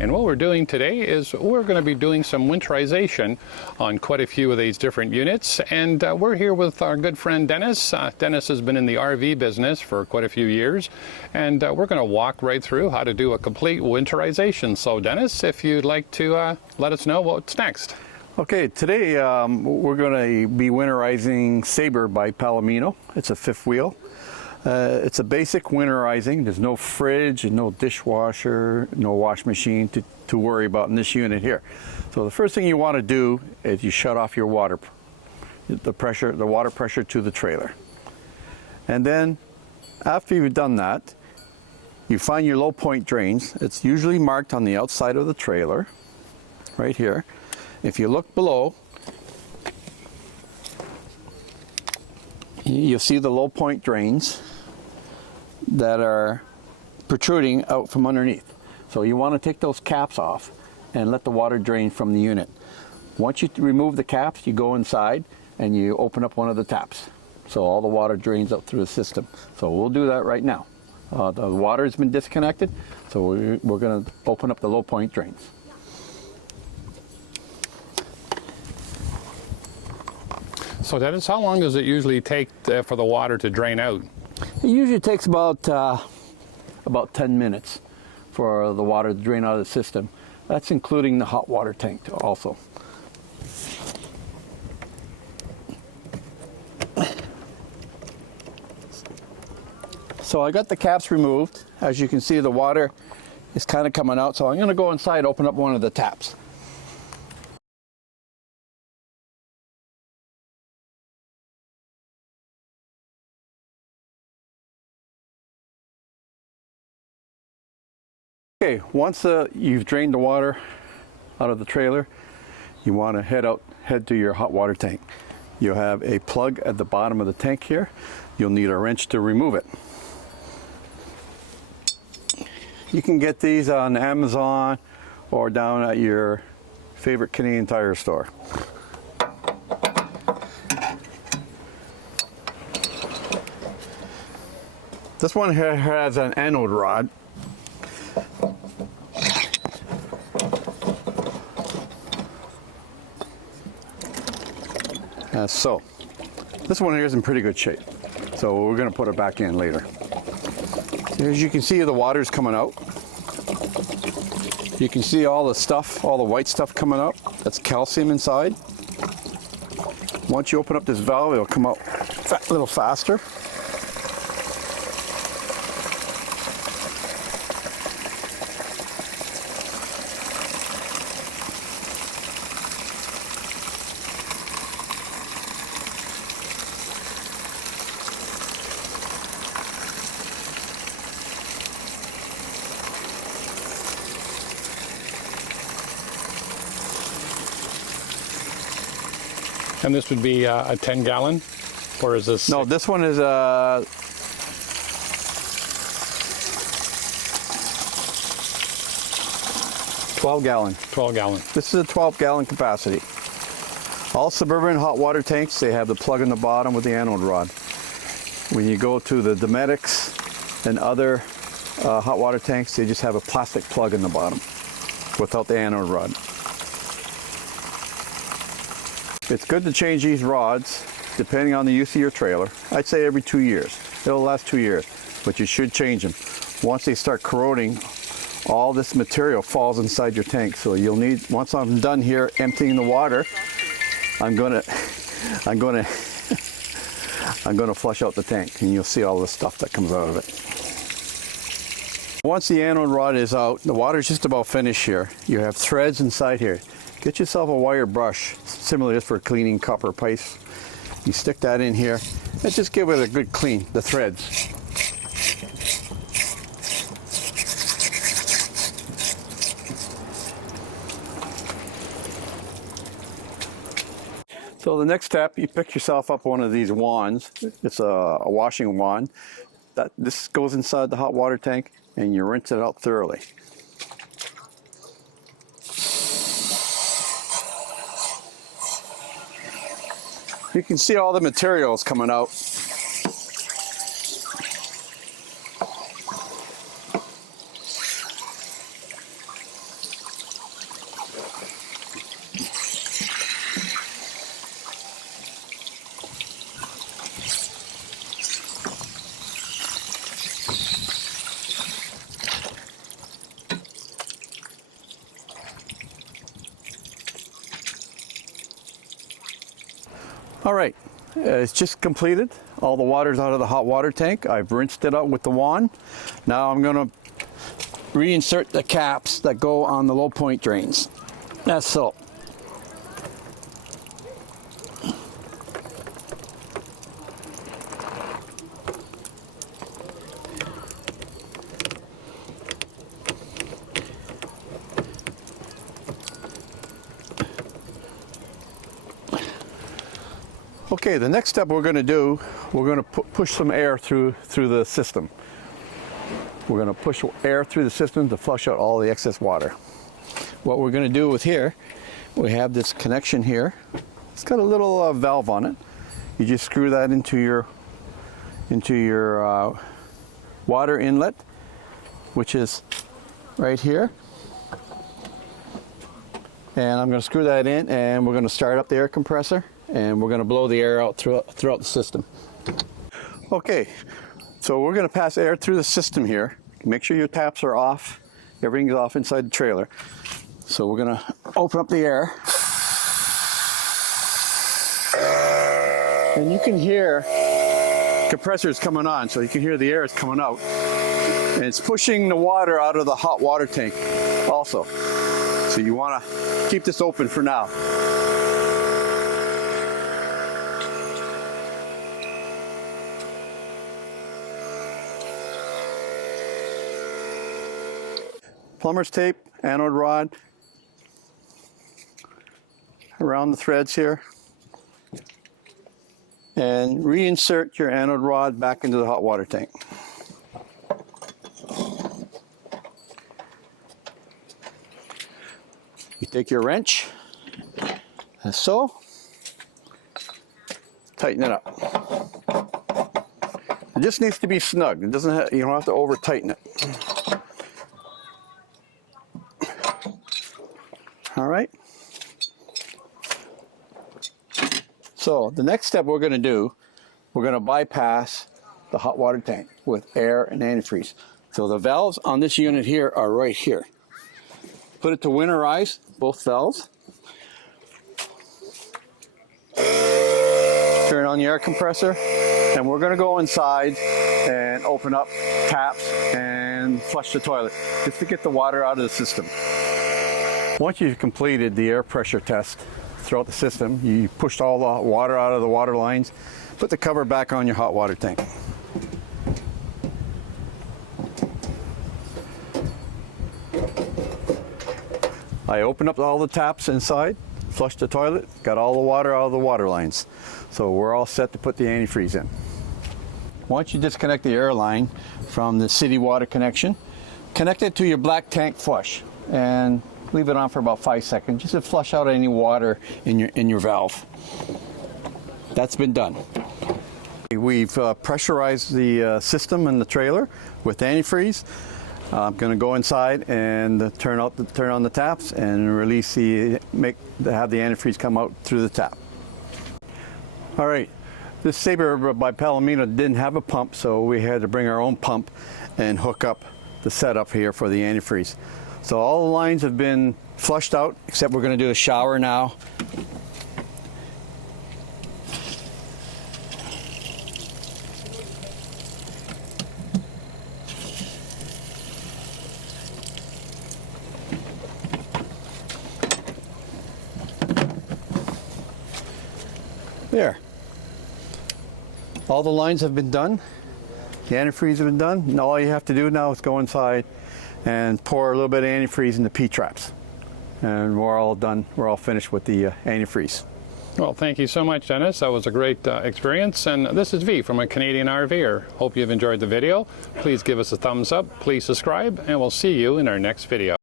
and what we're doing today is we're going to be doing some winterization on quite a few of these different units, and we're here with our good friend Dennis. Dennis has been in the RV business for quite a few years, and we're going to walk right through how to do a complete winterization. So Dennis, if you'd like to let us know what's next. Okay, today we're going to be winterizing Sabre by Palomino. It's a fifth wheel. It's a basic winterizing. There's no fridge and no dishwasher, no wash machine to worry about in this unit here. So the first thing you want to do is you shut off your water, the water pressure to the trailer. And then after you've done that, you find your low point drains. It's usually marked on the outside of the trailer, right here. If you look below, you'll see the low point drains that are protruding out from underneath. So you want to take those caps off and let the water drain from the unit. Once you remove the caps, you go inside and you open up one of the taps. So all the water drains out through the system. So we'll do that right now. The water has been disconnected, so we're going to open up the low point drains. So Dennis, how long does it usually take for the water to drain out? It usually takes about 10 minutes for the water to drain out of the system. That's including the hot water tank also. So I got the caps removed. As you can see, the water is kind of coming out. So I'm going to go inside, open up one of the taps. Okay, once you've drained the water out of the trailer, you want to head to your hot water tank. You'll have a plug at the bottom of the tank here. You'll need a wrench to remove it. You can get these on Amazon or down at your favorite Canadian Tire store. This one here has an anode rod. So this one here is in pretty good shape, so we're going to put it back in later. As you can see, the water's coming out. You can see all the stuff, all the white stuff coming out. That's calcium inside. Once you open up this valve, it'll come out a little faster. And this would be a 10-gallon, or is this? No, this one is a 12-gallon. 12-gallon. This is a 12-gallon capacity. All Suburban hot water tanks, they have the plug in the bottom with the anode rod. When you go to the Domestics and other hot water tanks, they just have a plastic plug in the bottom without the anode rod. It's good to change these rods depending on the use of your trailer. I'd say every 2 years. It'll last 2 years, but you should change them. Once they start corroding, all this material falls inside your tank. So you'll need, once I'm done here emptying the water, I'm gonna flush out the tank, and you'll see all the stuff that comes out of it. Once the anode rod is out, the water's just about finished here. You have threads inside here. Get yourself a wire brush, similar to for cleaning copper pipes. You stick that in here and just give it a good clean, the threads. So the next step, you pick yourself up one of these wands. It's a washing wand. This goes inside the hot water tank and you rinse it out thoroughly. You can see all the materials coming out. All right, it's just completed. All the water's out of the hot water tank. I've rinsed it out with the wand. Now I'm going to reinsert the caps that go on the low point drains. That's so. Okay, the next step we're going to do, we're going to push some air through the system. We're going to push air through the system to flush out all the excess water. What we're going to do with here, we have this connection here. It's got a little valve on it. You just screw that into your water inlet, which is right here. And I'm going to screw that in, and we're going to start up the air compressor, and we're going to blow the air out throughout the system. Okay, so we're going to pass air through the system here. Make sure your taps are off. Everything's off inside the trailer. So we're going to open up the air. And you can hear compressors coming on, so you can hear the air is coming out. And it's pushing the water out of the hot water tank also. So you want to keep this open for now. Plumber's tape, anode rod around the threads here, and reinsert your anode rod back into the hot water tank. You take your wrench, as so, tighten it up. It just needs to be snug. It doesn't have, you don't have to over tighten it. All right. So the next step we're going to do, we're going to bypass the hot water tank with air and antifreeze. So the valves on this unit here are right here. Put it to winterize, both valves. Turn on the air compressor, and we're going to go inside and open up taps and flush the toilet just to get the water out of the system. Once you've completed the air pressure test throughout the system, you pushed all the water out of the water lines, put the cover back on your hot water tank. I opened up all the taps inside, flushed the toilet, got all the water out of the water lines. So we're all set to put the antifreeze in. Once you disconnect the air line from the city water connection, connect it to your black tank flush and leave it on for about 5 seconds just to flush out any water in your valve. That's been done. We've pressurized the system and the trailer with antifreeze. I'm going to go inside and turn on the taps and release have the antifreeze come out through the tap. All right, this Sabre by Palomino didn't have a pump, so we had to bring our own pump and hook up the setup here for the antifreeze. So all the lines have been flushed out, except we're going to do a shower now. There. All the lines have been done. The antifreeze has been done. And all you have to do now is go inside and pour a little bit of antifreeze in the P-traps. And we're all done. We're all finished with the antifreeze. Well, thank you so much, Dennis. That was a great experience. And this is V from a Canadian RVer. Hope you've enjoyed the video. Please give us a thumbs up. Please subscribe, and we'll see you in our next video.